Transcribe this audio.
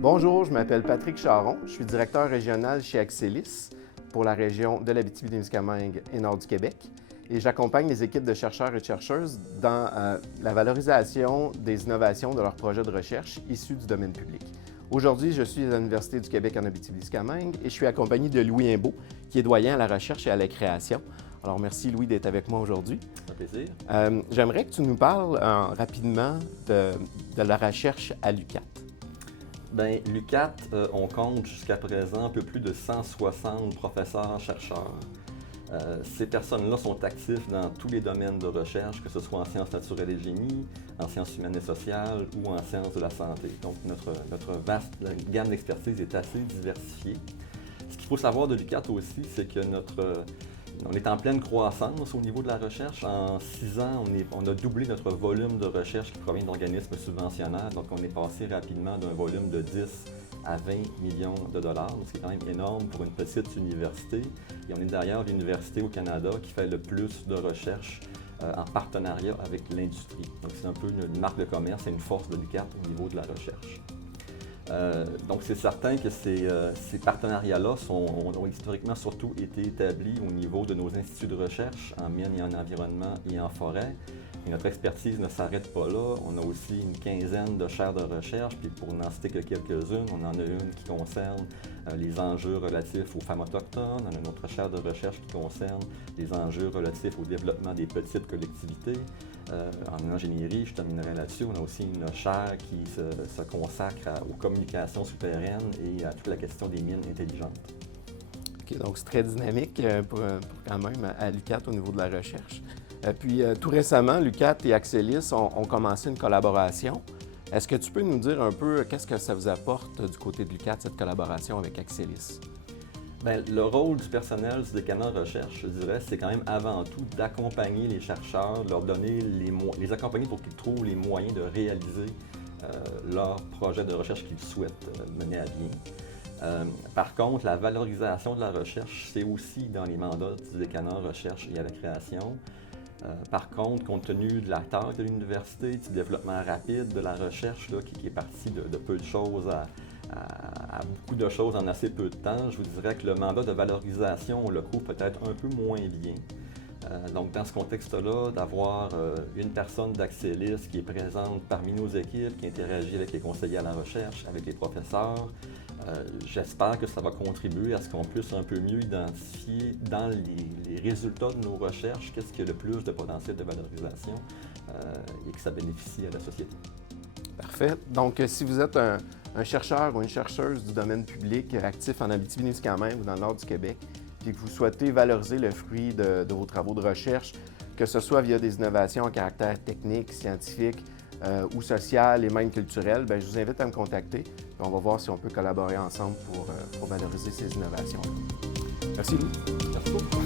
Bonjour, je m'appelle Patrick Charon, je suis directeur régional chez Axelis pour la région de l'Abitibi-Témiscamingue et Nord du Québec et j'accompagne les équipes de chercheurs et de chercheuses dans la valorisation des innovations de leurs projets de recherche issus du domaine public. Aujourd'hui, je suis à l'Université du Québec en Abitibi-Témiscamingue et je suis accompagné de Louis Imbeau, qui est doyen à la recherche et à la création. Alors, merci Louis d'être avec moi aujourd'hui. Un plaisir. J'aimerais que tu nous parles rapidement de la recherche à l'UQAT. Bien, l'UQAT, on compte jusqu'à présent un peu plus de 160 professeurs-chercheurs. Ces personnes-là sont actives dans tous les domaines de recherche, que ce soit en sciences naturelles et génie, en sciences humaines et sociales ou en sciences de la santé. Donc, notre vaste gamme d'expertise est assez diversifiée. Ce qu'il faut savoir de l'UQAT aussi, c'est que on est en pleine croissance au niveau de la recherche. En 6 ans, on a doublé notre volume de recherche qui provient d'organismes subventionnaires. Donc, on est passé rapidement d'un volume de 10 à 20 millions de dollars, ce qui est quand même énorme pour une petite université. Et on est d'ailleurs l'université au Canada qui fait le plus de recherche en partenariat avec l'industrie. Donc, c'est un peu une marque de commerce et une force de l'UQAT au niveau de la recherche. Donc, c'est certain que ces partenariats-là ont historiquement surtout été établis au niveau de nos instituts de recherche en mine et en environnement et en forêt. Et notre expertise ne s'arrête pas là. On a aussi une quinzaine de chaires de recherche, puis pour n'en citer que quelques-unes, on en a une qui concerne les enjeux relatifs aux femmes autochtones, on a une autre chaire de recherche qui concerne les enjeux relatifs au développement des petites collectivités. En ingénierie, je terminerai là-dessus, on a aussi une chaire qui se consacre aux communications souterraines et à toute la question des mines intelligentes. OK, donc c'est très dynamique pour quand même à l'UQAT au niveau de la recherche. Puis tout récemment, l'UQAT et Axelis ont commencé une collaboration. Est-ce que tu peux nous dire un peu qu'est-ce que ça vous apporte du côté de l'UQAT, cette collaboration avec Axelis? Bien, le rôle du personnel du décanat de recherche, je dirais, c'est quand même avant tout d'accompagner les chercheurs, leur donner les accompagner pour qu'ils trouvent les moyens de réaliser leur projet de recherche qu'ils souhaitent mener à bien. Par contre, la valorisation de la recherche, c'est aussi dans les mandats du décanat de recherche et à la création. Par contre, compte tenu de la taille de l'université, du développement rapide de la recherche, là, qui est parti de peu de choses à beaucoup de choses en assez peu de temps, je vous dirais que le mandat de valorisation, on le couvre peut-être un peu moins bien. Donc, dans ce contexte-là, d'avoir une personne d'Axelis qui est présente parmi nos équipes, qui interagit avec les conseillers à la recherche, avec les professeurs, j'espère que ça va contribuer à ce qu'on puisse un peu mieux identifier dans les résultats de nos recherches qu'est-ce qui a le plus de potentiel de valorisation et que ça bénéficie à la société. Parfait. Donc, si vous êtes un chercheur ou une chercheuse du domaine public actif en Abitibi-Témiscamingue ou dans le nord du Québec, puis que vous souhaitez valoriser le fruit de vos travaux de recherche, que ce soit via des innovations à caractère technique, scientifique ou social et même culturel, bien, je vous invite à me contacter. Puis on va voir si on peut collaborer ensemble pour valoriser ces innovations-là. Merci Louis. Merci beaucoup.